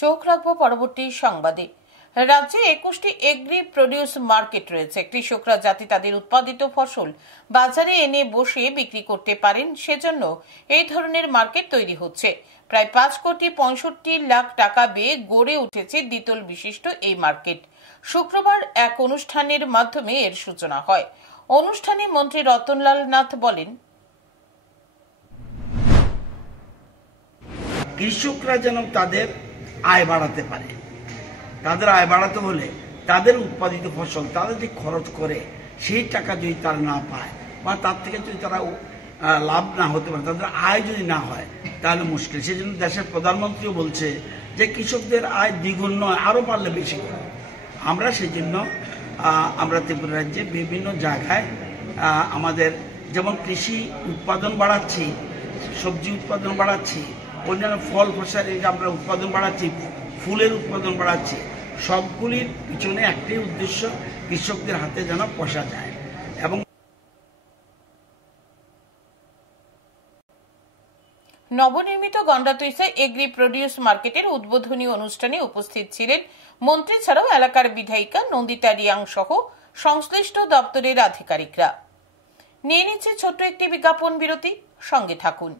চোখ রাখবো পরবর্তী সংবাদে। রাজ্যে 21টি এগ্রি প্রডিউস মার্কেট রয়েছে। কৃষকরা যাতে তাদের উৎপাদিত ফসল বাজারে এনে বসে বিক্রি করতে পারেন, সেজন্য এই ধরনের মার্কেট তৈরি হচ্ছে। প্রায় 5,65,00,000 টাকা ব্যয়ে গড়ে উঠেছে দ্বিতল বিশিষ্ট এই মার্কেট। শুক্রবার এক অনুষ্ঠানের মাধ্যমে এর সূচনা হয়। অনুষ্ঠানে মন্ত্রী রতনলাল নাথ বলেন, কৃষকরা যেন তাদের আয় বাড়াতে পারে। তাদের আয় বাড়াতে হলে তাদের উৎপাদিত ফসল তারা যে খরচ করে সেই টাকা যদি তারা না পায় বা তার থেকে যদি তারা লাভ না হতে পারে, তাদের আয় যদি না হয় তাহলে মুশকিল। সেই জন্য দেশের প্রধানমন্ত্রীও বলছে যে কৃষকদের আয় দ্বিগুণ নয়, আরও পারলে বেশি করে। আমরা সেই জন্য আমরা ত্রিপুরা রাজ্যে বিভিন্ন জায়গায় আমাদের যেমন কৃষি উৎপাদন বাড়াচ্ছি, সবজি উৎপাদন বাড়াচ্ছি, অন্যান্য ফল ফসলের আমরা উৎপাদন বাড়াচ্ছি, ফুলের উৎপাদন বাড়াচ্ছি। সবগুলির পিছনে একটাই উদ্দেশ্য, কৃষকদের হাতে যেন পয়সা যায়। এবং নবনির্মিত গন্ডাতুইসা এগ্রি প্রডিউস মার্কেটের উদ্বোধনী অনুষ্ঠানে উপস্থিত ছিলেন মন্ত্রী ছাড়াও এলাকার বিধায়িকা নন্দিতা রিয়াং সহ সংশ্লিষ্ট দপ্তরের আধিকারিকরা। নিয়ে নিচ্ছে ছোট্ট একটি বিজ্ঞাপন বিরতি, সঙ্গে থাকুন।